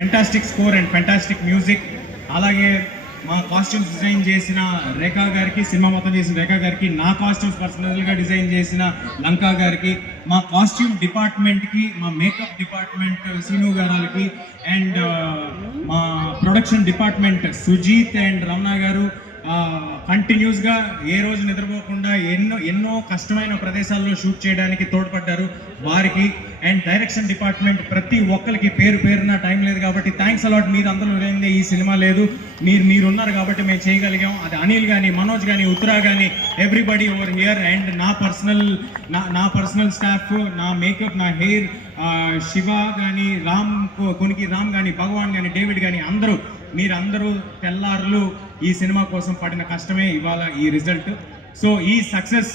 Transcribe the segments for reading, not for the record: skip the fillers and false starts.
Fantastic score and fantastic music. అలాగే మా costumes design చేసిన రేఖా గారికి, సినిమా మొత్తం చేసిన రేఖా గారికి, నా కాస్ట్యూమ్స్ పర్సనల్గా డిజైన్ చేసిన లంకా గారికి, మా కాస్ట్యూమ్ డిపార్ట్మెంట్కి, మా మేకప్ డిపార్ట్మెంట్ సీను గారికి, అండ్ మా production department Sujeeth and Ramana గారు కంటిన్యూస్గా ఏ రోజు నిద్రపోకుండా ఎన్నో కష్టమైన ప్రదేశాల్లో షూట్ చేయడానికి తోడ్పడ్డారు వారికి. అండ్ డైరెక్షన్ డిపార్ట్మెంట్ ప్రతి ఒక్కరికి పేరు పేరున టైం లేదు కాబట్టి థ్యాంక్స్ అలాట్. మీరు అందరూ లేనిదే ఈ సినిమా లేదు, మీరున్నారు కాబట్టి మేము చేయగలిగాం. అది అనిల్ కానీ, మనోజ్ కానీ, ఉత్తరా కానీ, ఎవ్రీబడి ఓవర్ హియర్. అండ్ నా పర్సనల్ స్టాఫ్, నా మేకప్, నా హెయిర్, శివ కానీ, కొనికి రామ్ కానీ, భగవాన్ కానీ, డేవిడ్ కానీ, మీరందరూ తెల్లారులు ఈ సినిమా కోసం పడిన కష్టమే ఇవాళ ఈ రిజల్ట్. సో ఈ సక్సెస్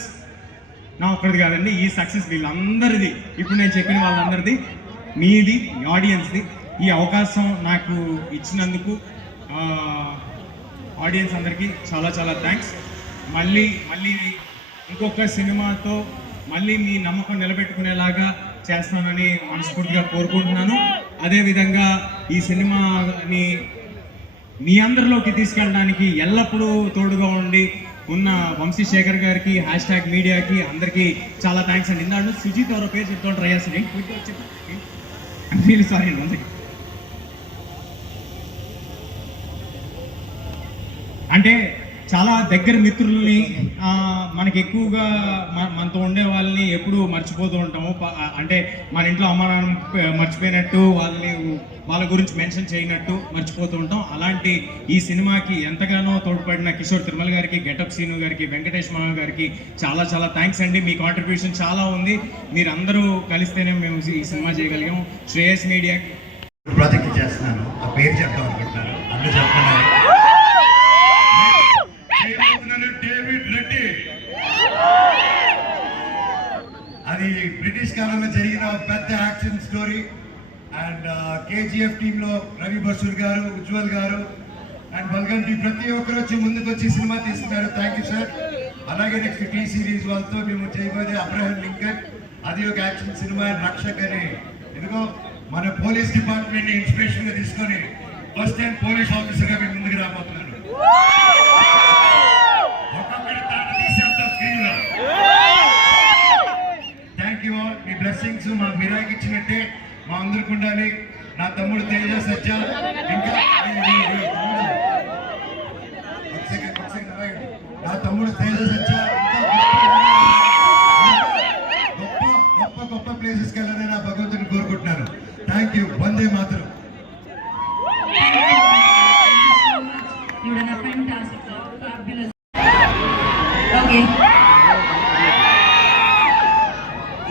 నా ఒక్కడిది కాదండి, ఈ సక్సెస్ వీళ్ళందరిది, ఇప్పుడు నేను చెప్పిన వాళ్ళందరిది, మీది, ఆడియన్స్ది. ఈ అవకాశం నాకు ఇచ్చినందుకు ఆడియన్స్ అందరికీ చాలా చాలా థ్యాంక్స్. మళ్ళీ ఇంకొక సినిమాతో మళ్ళీ మీ నమ్మకం నిలబెట్టుకునేలాగా చేస్తానని మనస్ఫూర్తిగా కోరుకుంటున్నాను. అదేవిధంగా ఈ సినిమాని మీ అందరిలోకి తీసుకెళ్ళడానికి ఎల్లప్పుడూ తోడుగా ఉండి ఉన్న వంశీశేఖర్ గారికి, #మీడియాకి అందరికీ చాలా థ్యాంక్స్ అండి. ఇందాడు సుజిత్ ఎవరో పేరు చెప్తూ ట్రై చేస్తాను. సారీ అండి. అంటే చాలా దగ్గర మిత్రుల్ని, మనకి ఎక్కువగా మనతో ఉండే వాళ్ళని ఎప్పుడూ మర్చిపోతూ ఉంటాము. అంటే మన ఇంట్లో అమ్మ నాన్న మర్చిపోయినట్టు, వాళ్ళ గురించి మెన్షన్ చేయనట్టు మర్చిపోతూ ఉంటాం. అలాంటి ఈ సినిమాకి ఎంతగానో తోడ్పడిన కిషోర్ తిరుమల గారికి, గెటప్ సీను గారికి, వెంకటేష్ మామ గారికి చాలా చాలా థ్యాంక్స్ అండి. మీ కాంట్రిబ్యూషన్ చాలా ఉంది. మీరందరూ కలిస్తేనే మేము ఈ సినిమా చేయగలిగాం. శ్రేయస్ మీడియాకి ప్రాజెక్ట్ చేస్తున్నాను, ఆ పేరు చెప్తాం అనుకుంటున్నాను. అందరూ చెప్తున్నారు. డేవిడ్ రెడ్డి, అది బ్రిటిష్ కాలంలో జరిగిన పెద్ద యాక్షన్ స్టోరీ. అండ్ కేజీఎఫ్ టీంలో రవి బసూర్ గారు, ఉజ్వల్ గారు అండ్ బల్గంటి ప్రతి ఒక్కరు వచ్చి ముందుకు వచ్చి సినిమా తీస్తున్నారు. Thank you sir. అలాగే నెక్స్ట్ టీ సిరీస్ వాళ్ళతో మేము చేయబోయే అబ్రహం లింకన్, అది ఒక యాక్షన్ సినిమా. రక్షక్ అని ఎందుకో మన పోలీస్ డిపార్ట్మెంట్ ని ఇన్స్పిరేషన్ గా తీసుకొని ఫస్ట్ టైం పోలీస్ ఆఫీసర్ గా మేము ముందుకు రాబోతున్నాను. Thank you all. మీ బ్లెస్సింగ్స్ మా మిరాకి ఇచ్చినట్టే మా అందరికి ఉండాలి. నా తమ్ముడు తేజ సజ్జా, ఇంకా నా తమ్ముడు తేజ సజ్జా గొప్ప ప్లేసెస్కి వెళ్ళాలని నా భగవంతుని కోరుకుంటున్నాను. Thank you. Vande Mataram.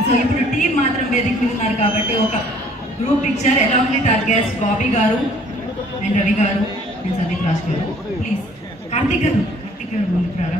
So ఇప్పుడు టీం మాత్రం వేదిక ఉన్నారు కాబట్టి ఒక group picture along with our guest Bobby గారు అండ్ రవి గారు అండ్ సందీప్ రాజ్ గారు. ప్లీజ్ కార్తీక్ గారు ముందుకు రారా.